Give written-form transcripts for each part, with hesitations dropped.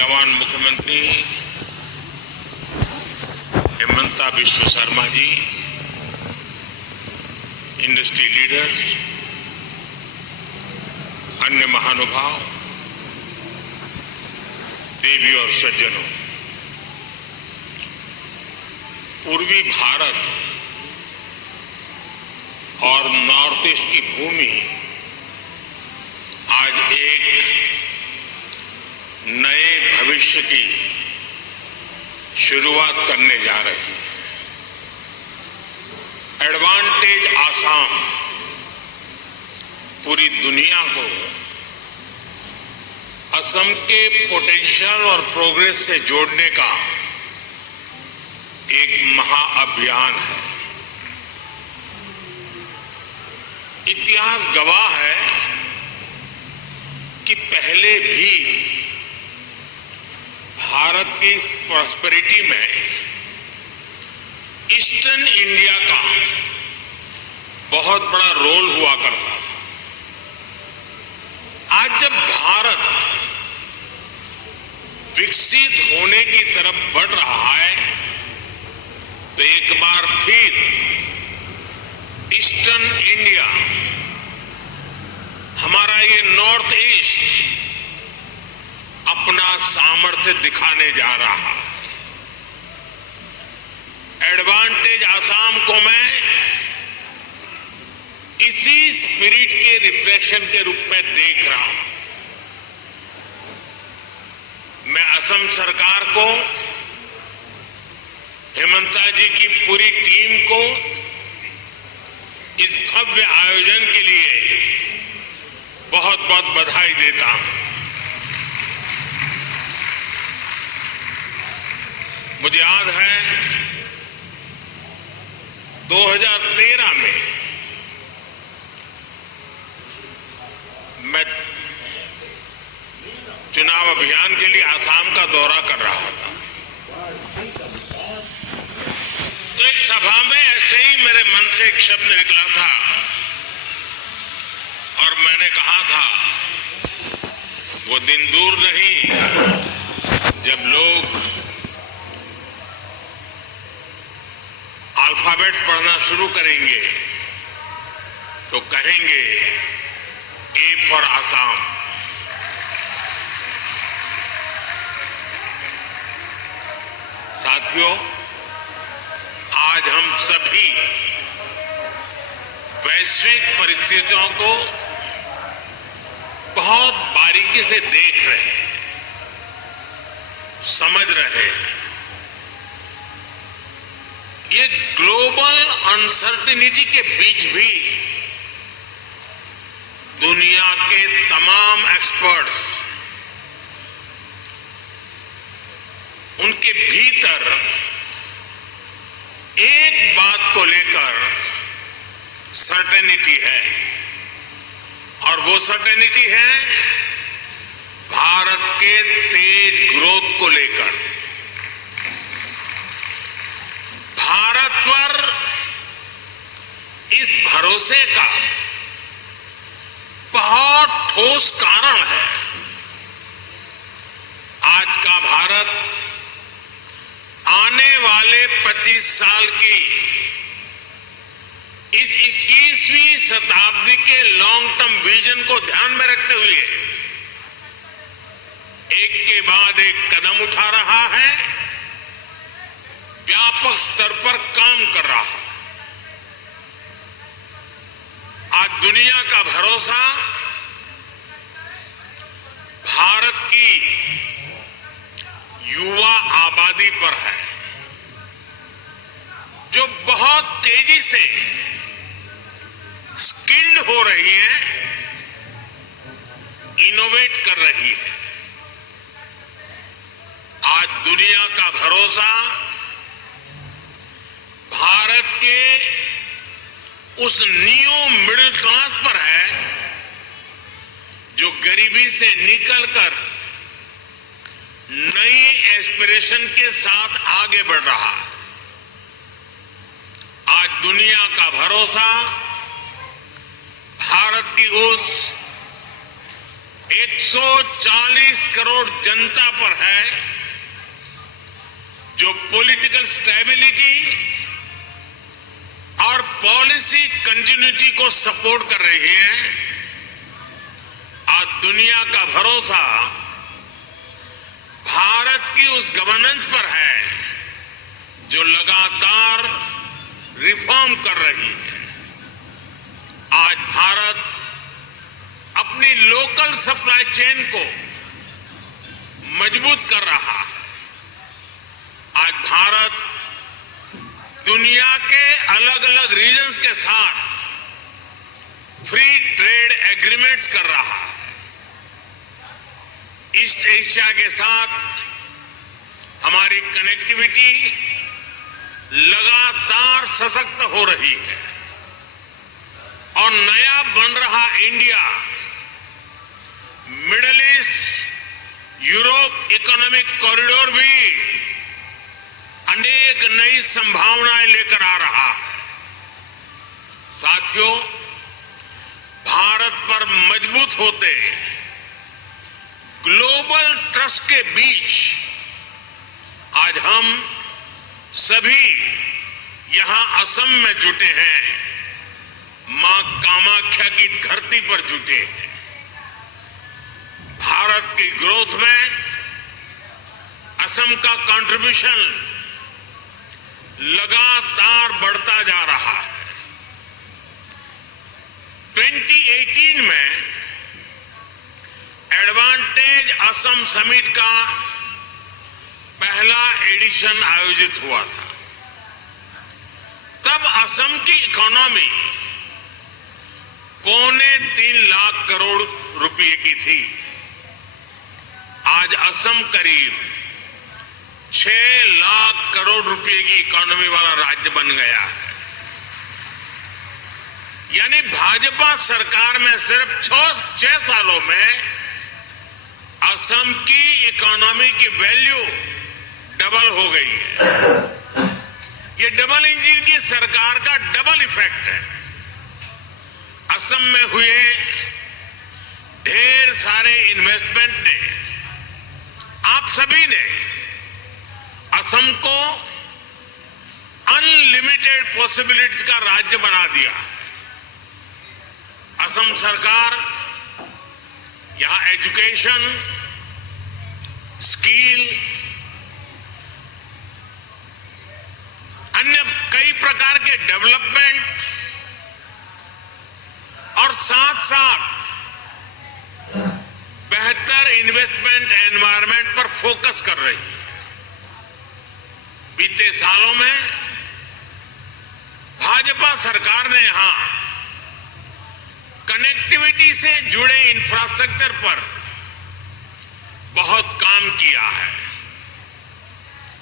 नौजवान मुख्यमंत्री Hemanta Biswa Sharma ji, industry leaders, अन्य महानुभाव, देवी और सज्जनों, पूर्वी भारत और नॉर्थ ईस्ट की भूमि आज एक नए भविष्य की शुरुआत करने जा रही है। एडवांटेज आसाम पूरी दुनिया को असम के पोटेंशियल और प्रोग्रेस से जोड़ने का एक महाअभियान है। इतिहास गवाह है कि पहले भी भारत की प्रॉस्पेरिटी में ईस्टर्न इंडिया का बहुत बड़ा रोल हुआ करता था। आज जब भारत विकसित होने की तरफ बढ़ रहा है तो एक बार फिर ईस्टर्न इंडिया, हमारा ये नॉर्थ ईस्ट अपना सामर्थ्य दिखाने जा रहा है। एडवांटेज आसाम को मैं इसी स्पिरिट के रिफ्लेक्शन के रूप में देख रहा हूं। मैं असम सरकार को, हेमंता जी की पूरी टीम को इस भव्य आयोजन के लिए बहुत बहुत बधाई देता हूं। मुझे याद है 2013 में मैं चुनाव अभियान के लिए आसाम का दौरा कर रहा था, तो एक सभा में ऐसे ही मेरे मन से एक शब्द निकला था और मैंने कहा था, वो दिन दूर नहीं जब लोग अल्फाबेट्स पढ़ना शुरू करेंगे तो कहेंगे ए फॉर आसाम। साथियों, आज हम सभी वैश्विक परिस्थितियों को बहुत बारीकी से देख रहे हैं, समझ रहे हैं। ये ग्लोबल अनसर्टेनिटी के बीच भी दुनिया के तमाम एक्सपर्ट्स उनके भीतर एक बात को लेकर सर्टेनिटी है, और वो सर्टेनिटी है भारत के तेज ग्रोथ को लेकर। भारत पर इस भरोसे का बहुत ठोस कारण है। आज का भारत आने वाले 25 साल की इस 21वीं शताब्दी के लॉन्ग टर्म विजन को ध्यान में रखते हुए एक के बाद एक कदम उठा रहा है, व्यापक स्तर पर काम कर रहा है। आज दुनिया का भरोसा भारत की युवा आबादी पर है, जो बहुत तेजी से स्किल्ड हो रही है, इनोवेट कर रही है। आज दुनिया का भरोसा भारत के उस न्यू मिडिल क्लास पर है जो गरीबी से निकलकर नई एस्पिरेशन के साथ आगे बढ़ रहा है। आज दुनिया का भरोसा भारत की उस 140 करोड़ जनता पर है जो पॉलिटिकल स्टेबिलिटी और पॉलिसी कंटिन्यूटी को सपोर्ट कर रही है। आज दुनिया का भरोसा भारत की उस गवर्नेंस पर है जो लगातार रिफॉर्म कर रही है। आज भारत अपनी लोकल सप्लाई चेन को मजबूत कर रहा है। आज भारत दुनिया के अलग अलग रीजन्स के साथ फ्री ट्रेड एग्रीमेंट्स कर रहा है। ईस्ट एशिया के साथ हमारी कनेक्टिविटी लगातार सशक्त हो रही है और नया बन रहा India middle east Europe economic corridor भी अनेक नई संभावनाएं लेकर आ रहा है। साथियों, भारत पर मजबूत होते ग्लोबल ट्रस्ट के बीच आज हम सभी यहां असम में जुटे हैं, मां कामाख्या की धरती पर जुटे हैं। भारत की ग्रोथ में असम का कंट्रीब्यूशन लगातार बढ़ता जा रहा है। 2018 में एडवांटेज असम समिट का पहला एडिशन आयोजित हुआ था। तब असम की इकोनॉमी 3.25 लाख करोड़ रुपए की थी। आज असम करीब 6 लाख करोड़ रुपए की इकोनॉमी वाला राज्य बन गया है। यानी भाजपा सरकार में सिर्फ 6 सालों में असम की इकोनॉमी की वैल्यू डबल हो गई है। ये डबल इंजन की सरकार का डबल इफेक्ट है। असम में हुए ढेर सारे इन्वेस्टमेंट ने, आप सभी ने असम को अनलिमिटेड पॉसिबिलिटीज का राज्य बना दिया। असम सरकार यहां एजुकेशन, स्किल, अन्य कई प्रकार के डेवलपमेंट और साथ साथ बेहतर इन्वेस्टमेंट एनवायरनमेंट पर फोकस कर रही है। बीते सालों में भाजपा सरकार ने यहां कनेक्टिविटी से जुड़े इंफ्रास्ट्रक्चर पर बहुत काम किया है।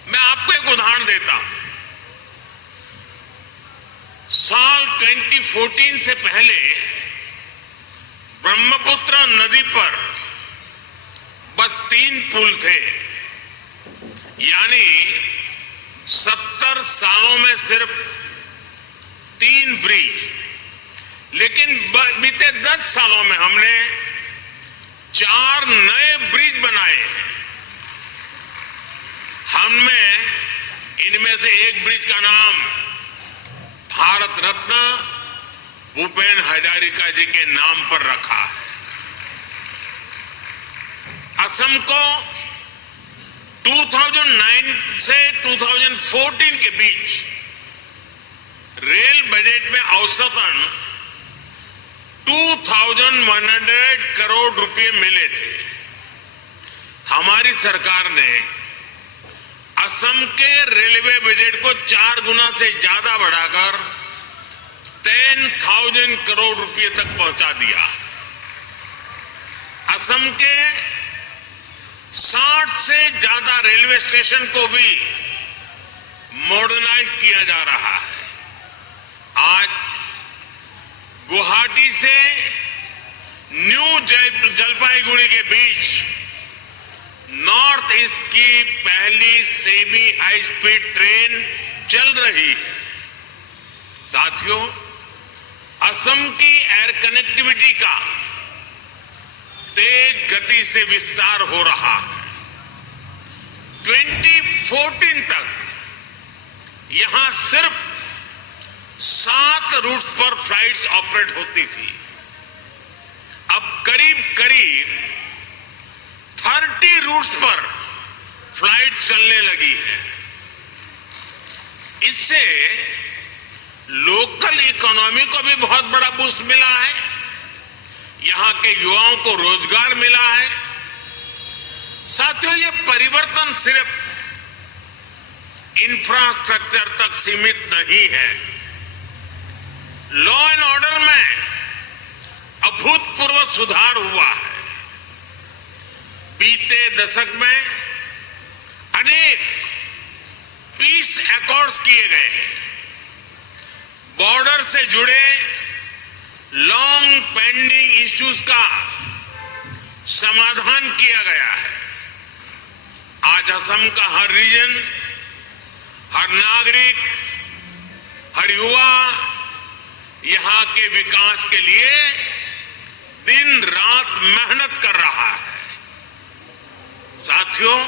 मैं आपको एक उदाहरण देता हूं। साल 2014 से पहले ब्रह्मपुत्र नदी पर बस 3 पुल थे। यानी 70 सालों में सिर्फ 3 ब्रिज। लेकिन बीते 10 सालों में हमने 4 नए ब्रिज बनाए हैं। हमने इनमें से एक ब्रिज का नाम भारत रत्न भूपेन हजारिका जी के नाम पर रखा है। असम को 2009 से 2014 के बीच रेल बजट में औसतन 2,100 करोड़ रुपए मिले थे। हमारी सरकार ने असम के रेलवे बजट को 4 गुना से ज्यादा बढ़ाकर 10,000 करोड़ रुपए तक पहुंचा दिया। असम के 60 से ज्यादा रेलवे स्टेशन को भी मॉडर्नाइज किया जा रहा है। आज गुवाहाटी से न्यू जलपाईगुड़ी के बीच नॉर्थ ईस्ट की पहली सेमी हाई स्पीड ट्रेन चल रही है। साथियों, असम की एयर कनेक्टिविटी का तेज गति से विस्तार हो रहा है। 2014 तक यहां सिर्फ 7 रूट्स पर फ्लाइट्स ऑपरेट होती थी। अब करीब करीब 30 रूट्स पर फ्लाइट्स चलने लगी है। इससे लोकल इकोनॉमी को भी बहुत बड़ा बूस्ट मिला है, यहां के युवाओं को रोजगार मिला है। साथियों, ये परिवर्तन सिर्फ इंफ्रास्ट्रक्चर तक सीमित नहीं है। लॉ एंड ऑर्डर में अभूतपूर्व सुधार हुआ है। बीते दशक में अनेक पीस अकॉर्ड्स किए गए हैं। बॉर्डर से जुड़े लॉन्ग पेंडिंग इश्यूज का समाधान किया गया है। आज असम का हर रीजन, हर नागरिक, हर युवा यहां के विकास के लिए दिन रात मेहनत कर रहा है। साथियों,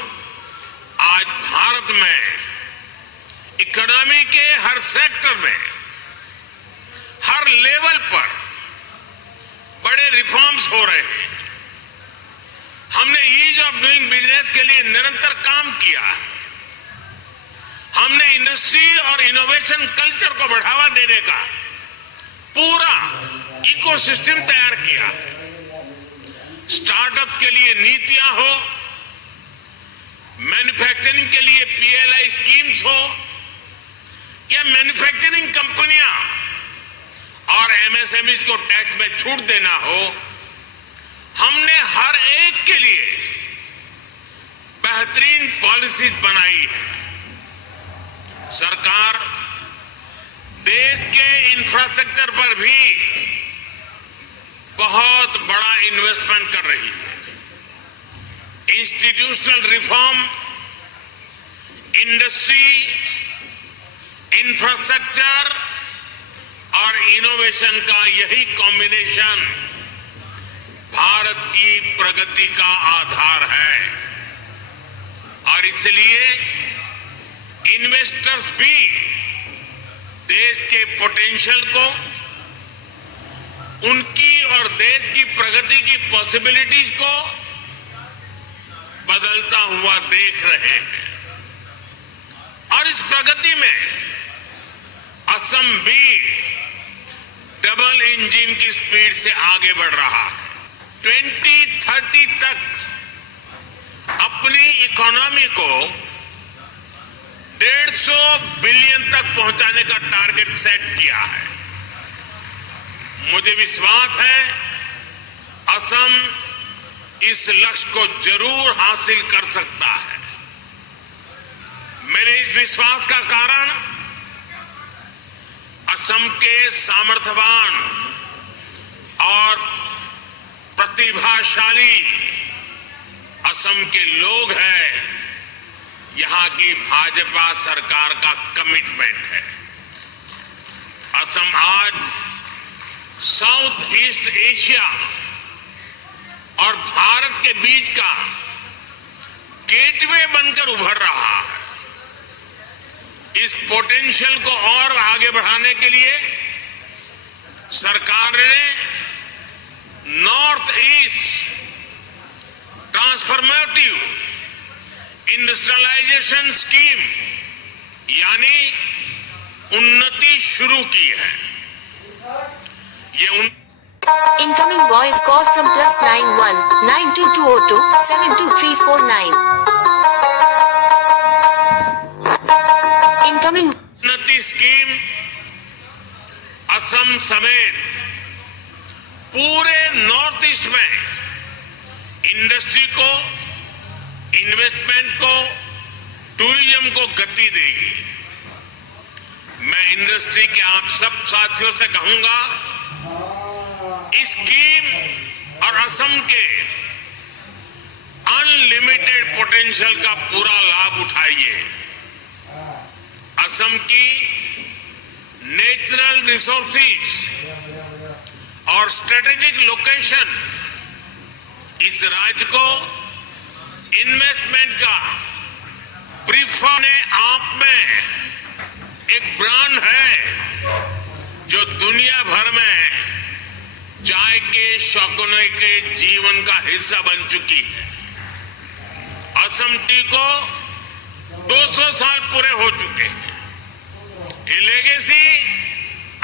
आज भारत में इकोनॉमी के हर सेक्टर में, हर लेवल पर बड़े रिफॉर्म्स हो रहे हैं। हमने ईज ऑफ डूइंग बिजनेस के लिए निरंतर काम किया है। हमने इंडस्ट्री और इनोवेशन कल्चर को बढ़ावा देने का पूरा इकोसिस्टम तैयार किया है। स्टार्टअप के लिए नीतियां हो, मैन्युफैक्चरिंग के लिए PLI स्कीम्स हो, या मैन्युफैक्चरिंग कंपनियां और MSMEs को टैक्स में छूट देना हो, हमने हर एक के लिए बेहतरीन पॉलिसीज बनाई है। सरकार देश के इंफ्रास्ट्रक्चर पर भी बहुत बड़ा इन्वेस्टमेंट कर रही है। इंस्टीट्यूशनल रिफॉर्म, इंडस्ट्री, इंफ्रास्ट्रक्चर और इनोवेशन का यही कॉम्बिनेशन भारत की प्रगति का आधार है। और इसलिए इन्वेस्टर्स भी देश के पोटेंशियल को, उनकी और देश की प्रगति की पॉसिबिलिटीज को बदलता हुआ देख रहे हैं। और इस प्रगति में असम भी डबल इंजन की स्पीड से आगे बढ़ रहा है। 2030 तक अपनी इकोनॉमी को 150 बिलियन तक पहुंचाने का टारगेट सेट किया है। मुझे विश्वास है असम इस लक्ष्य को जरूर हासिल कर सकता है। मेरे इस विश्वास का कारण असम के सामर्थ्यवान और प्रतिभाशाली असम के लोग हैं, यहां की भाजपा सरकार का कमिटमेंट है। असम आज साउथ ईस्ट एशिया और भारत के बीच का गेटवे बनकर उभर रहा है। इस पोटेंशियल को और आगे बढ़ाने के लिए सरकार ने north east transformative industrialisation scheme यानी उन्नति शुरू की है। ये Incoming voice call from +91 92202 72349. Incoming उन्नति स्कीम असम समेत पूरे नॉर्थ ईस्ट में इंडस्ट्री को, इन्वेस्टमेंट को, टूरिज्म को गति देगी। मैं इंडस्ट्री के आप सब साथियों से कहूंगा, इस स्कीम और असम के अनलिमिटेड पोटेंशियल का पूरा लाभ उठाइए। असम की नेचुरल रिसोर्सेज और स्ट्रेटेजिक लोकेशन इस राज्य को इन्वेस्टमेंट का प्रीफर ने आप में एक ब्रांड है जो दुनिया भर में चाय के शौकीनों के जीवन का हिस्सा बन चुकी है। असम टी को 200 साल पूरे हो चुके हैं। ये लेगेसी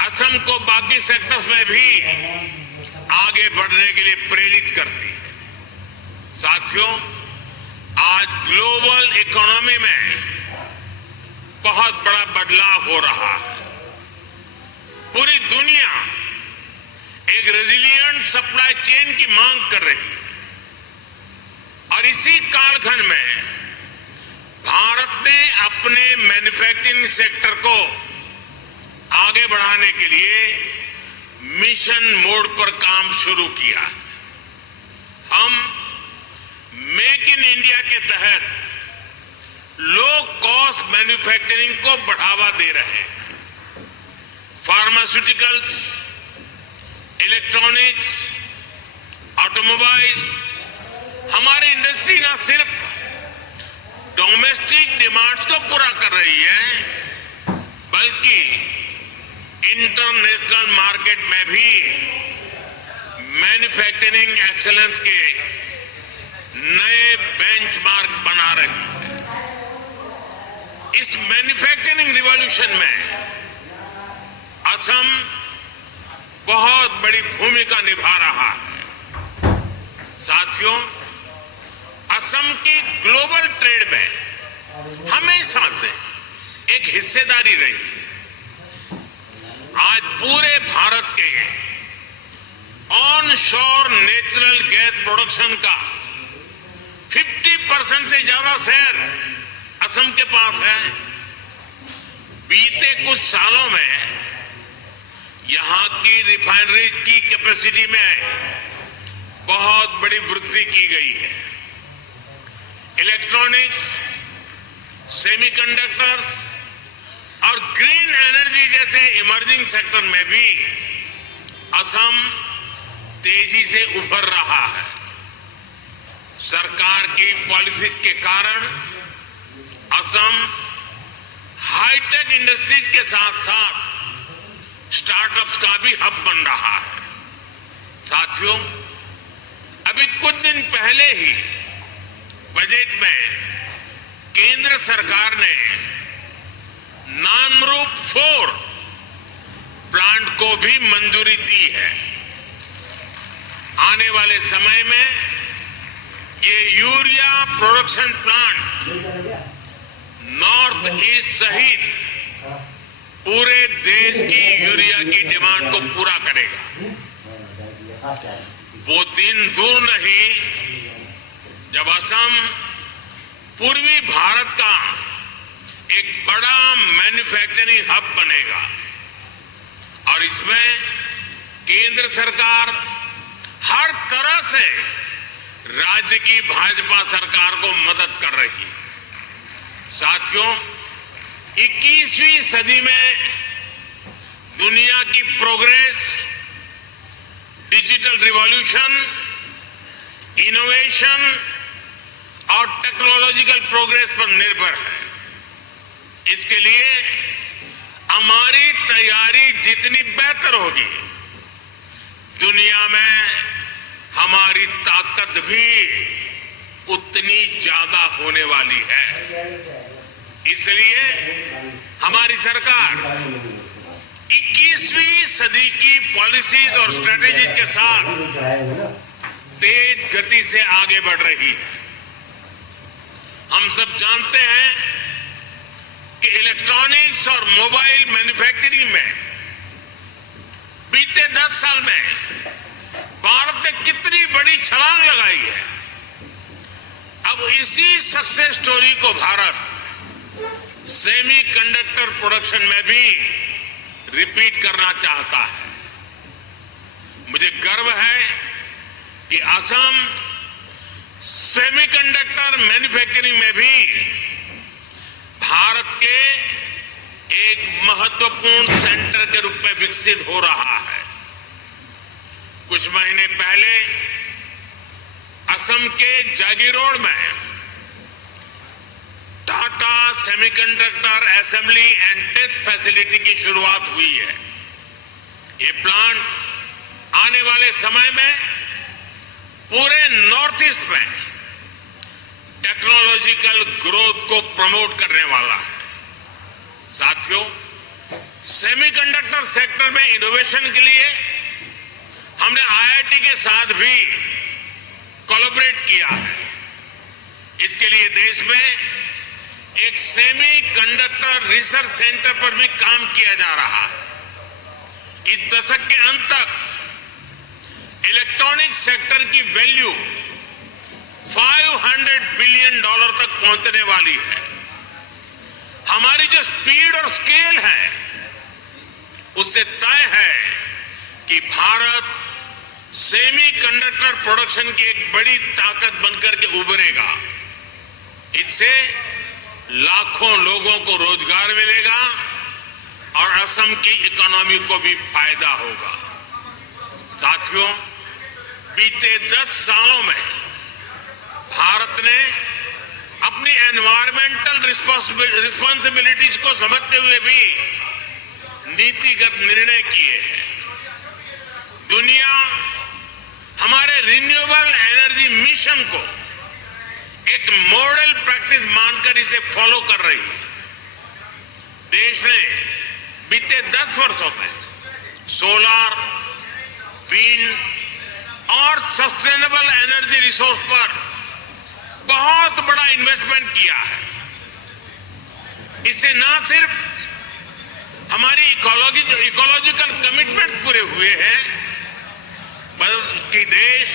असम को बाकी सेक्टर्स में भी आगे बढ़ने के लिए प्रेरित करती है। साथियों, आज ग्लोबल इकोनॉमी में बहुत बड़ा बदलाव हो रहा है। पूरी दुनिया एक रेजिलिएंट सप्लाई चेन की मांग कर रही है और इसी कालखंड में भारत ने अपने मैन्युफैक्चरिंग सेक्टर को आगे बढ़ाने के लिए मिशन मोड पर काम शुरू किया। हम मेक इन इंडिया के तहत लो कॉस्ट मैन्युफैक्चरिंग को बढ़ावा दे रहे हैं। फार्मास्यूटिकल्स, इलेक्ट्रॉनिक्स, ऑटोमोबाइल, हमारी इंडस्ट्री ना सिर्फ डोमेस्टिक डिमांड्स को पूरा कर रही है बल्कि इंटरनेशनल मार्केट में भी मैन्युफैक्चरिंग एक्सेलेंस के नए बेंचमार्क बना रही है। इस मैन्युफैक्चरिंग रिवॉल्यूशन में असम बहुत बड़ी भूमिका निभा रहा है। साथियों, असम की ग्लोबल ट्रेड में हमेशा से एक हिस्सेदारी रही है। आज पूरे भारत के ऑन शोर नेचुरल गैस प्रोडक्शन का 50% से ज्यादा शेयर असम के पास है। बीते कुछ सालों में यहां की रिफाइनरीज की कैपेसिटी में बहुत बड़ी वृद्धि की गई है। इलेक्ट्रॉनिक्स, सेमीकंडक्टर्स और ग्रीन एनर्जी जैसे इमर्जिंग सेक्टर में भी असम तेजी से उभर रहा है। सरकार की पॉलिसीज के कारण असम हाईटेक इंडस्ट्रीज के साथ साथ स्टार्टअप्स का भी हब बन रहा है। साथियों, अभी कुछ दिन पहले ही बजट में केंद्र सरकार ने नामरूप 4 प्लांट को भी मंजूरी दी है। आने वाले समय में ये urea production plant north east सहित पूरे देश की यूरिया की डिमांड को पूरा करेगा। वो दिन दूर नहीं जब असम पूर्वी भारत का एक बड़ा मैन्युफैक्चरिंग हब बनेगा और इसमें केंद्र सरकार हर तरह से राज्य की भाजपा सरकार को मदद कर रही है। साथियों, 21वीं सदी में दुनिया की प्रोग्रेस डिजिटल रिवॉल्यूशन, इनोवेशन और टेक्नोलॉजिकल प्रोग्रेस पर निर्भर है। इसके लिए हमारी तैयारी जितनी बेहतर होगी, दुनिया में हमारी ताकत भी उतनी ज्यादा होने वाली है। इसलिए हमारी सरकार 21वीं सदी की पॉलिसीज और स्ट्रेटेजीज के साथ तेज गति से आगे बढ़ रही है। हम सब जानते हैं कि इलेक्ट्रॉनिक्स और मोबाइल मैन्युफैक्चरिंग में बीते 10 साल में भारत ने कितनी बड़ी छलांग लगाई है। अब इसी सक्सेस स्टोरी को भारत सेमीकंडक्टर प्रोडक्शन में भी रिपीट करना चाहता है। मुझे गर्व है कि असम सेमीकंडक्टर मैन्युफैक्चरिंग में भी भारत के एक महत्वपूर्ण सेंटर के रूप में विकसित हो रहा है। कुछ महीने पहले असम के जागीरोड में Tata semiconductor assembly and test facility की शुरुआत हुई है। ये प्लांट आने वाले समय में पूरे नॉर्थ ईस्ट में टेक्नोलॉजिकल ग्रोथ को प्रमोट करने वाला है। साथियों, सेमीकंडक्टर सेक्टर में इनोवेशन के लिए हमने आईआईटी के साथ भी कोलैबोरेट किया है। इसके लिए देश में एक सेमीकंडक्टर रिसर्च सेंटर पर भी काम किया जा रहा है। इस दशक के अंत तक इलेक्ट्रॉनिक सेक्टर की वैल्यू $500 बिलियन तक पहुंचने वाली है। हमारी जो स्पीड और स्केल है उससे तय है कि भारत सेमीकंडक्टर प्रोडक्शन की एक बड़ी ताकत बनकर के उभरेगा। इससे लाखों लोगों को रोजगार मिलेगा और असम की इकोनॉमी को भी फायदा होगा। साथियों, बीते 10 सालों में भारत ने अपनी एनवायरमेंटल रिस्पॉन्सिबिलिटीज को समझते हुए भी नीतिगत निर्णय किए हैं। दुनिया हमारे रिन्यूएबल एनर्जी मिशन को एक मॉडल प्रैक्टिस मानकर इसे फॉलो कर रही है। देश ने बीते 10 वर्षों में सोलर, विंड और सस्टेनेबल एनर्जी रिसोर्स पर बहुत बड़ा इन्वेस्टमेंट किया है। इससे न सिर्फ हमारी इकोलॉजिकल कमिटमेंट पूरे हुए हैं, बल्कि देश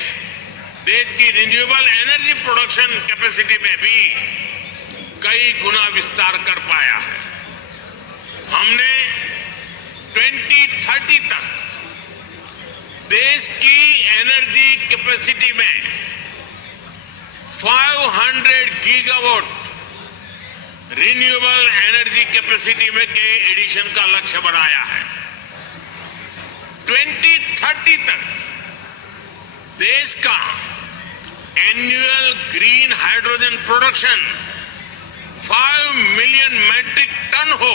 की रिन्यूएबल एनर्जी प्रोडक्शन कैपेसिटी में भी कई गुना विस्तार कर पाया है। हमने 2030 तक देश की एनर्जी कैपेसिटी में 500 गीगावाट रिन्यूएबल एनर्जी कैपेसिटी में के एडिशन का लक्ष्य बनाया है। 2030 तक देश का annual green hydrogen production 5 million metric tonne हो,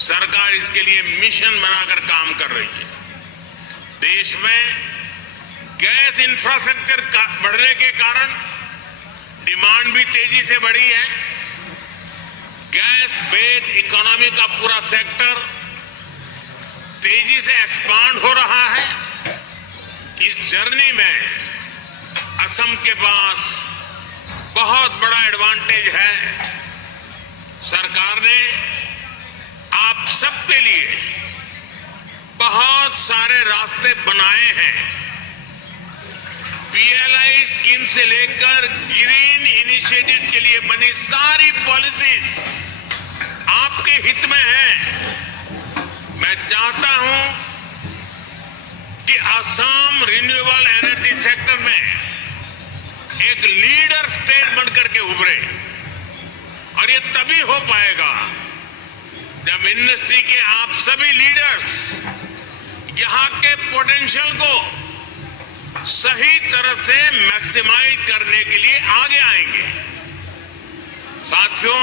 सरकार इसके लिए मिशन बनाकर काम कर रही है। देश में गैस इंफ्रास्ट्रक्चर बढ़ने के कारण डिमांड भी तेजी से बढ़ी है। गैस बेस्ड इकोनॉमी का पूरा सेक्टर तेजी से एक्सपांड हो रहा है। इस जर्नी में असम के पास बहुत बड़ा एडवांटेज है। सरकार ने आप सबके लिए बहुत सारे रास्ते बनाए हैं। पीएलआई स्कीम से लेकर ग्रीन इनिशिएटिव के लिए बनी सारी पॉलिसीज आपके हित में है। मैं चाहता हूं कि असम रिन्यूएबल एनर्जी सेक्टर में एक लीडर स्टेट बनकर के उभरे, और ये तभी हो पाएगा जब इंडस्ट्री के आप सभी लीडर्स यहां के पोटेंशियल को सही तरह से मैक्सिमाइज करने के लिए आगे आएंगे। साथियों,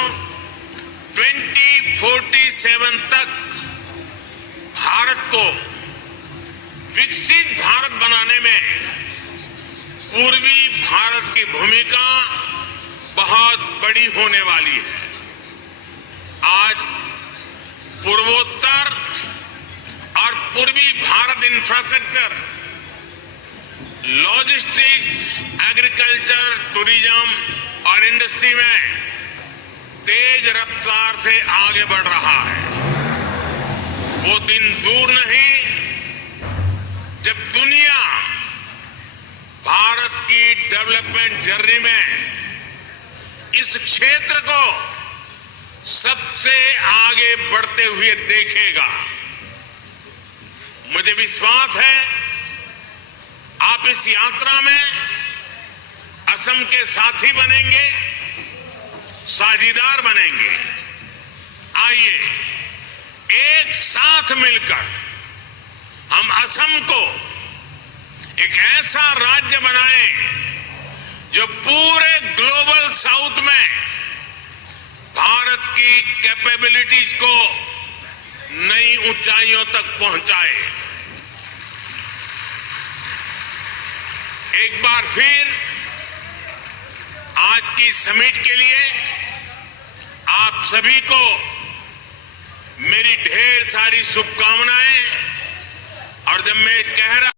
2047 तक भारत को विकसित भारत बनाने में पूर्वी भारत की भूमिका बहुत बड़ी होने वाली है। आज पूर्वोत्तर और पूर्वी Bharat infrastructure, logistics, agriculture, tourism और इंडस्ट्री में तेज रफ्तार से आगे बढ़ रहा है। वो दिन दूर नहीं जब दुनिया भारत की डेवलपमेंट जर्नी में इस क्षेत्र को सबसे आगे बढ़ते हुए देखेगा। मुझे विश्वास है आप इस यात्रा में असम के साथी बनेंगे, साझीदार बनेंगे। आइए एक साथ मिलकर हम असम को एक ऐसा राज्य बनाएं जो पूरे ग्लोबल साउथ में भारत की कैपेबिलिटीज को नई ऊंचाइयों तक पहुंचाए। एक बार फिर आज की समिट के लिए आप सभी को मेरी ढेर सारी शुभकामनाएं। और जब मैं कह रहा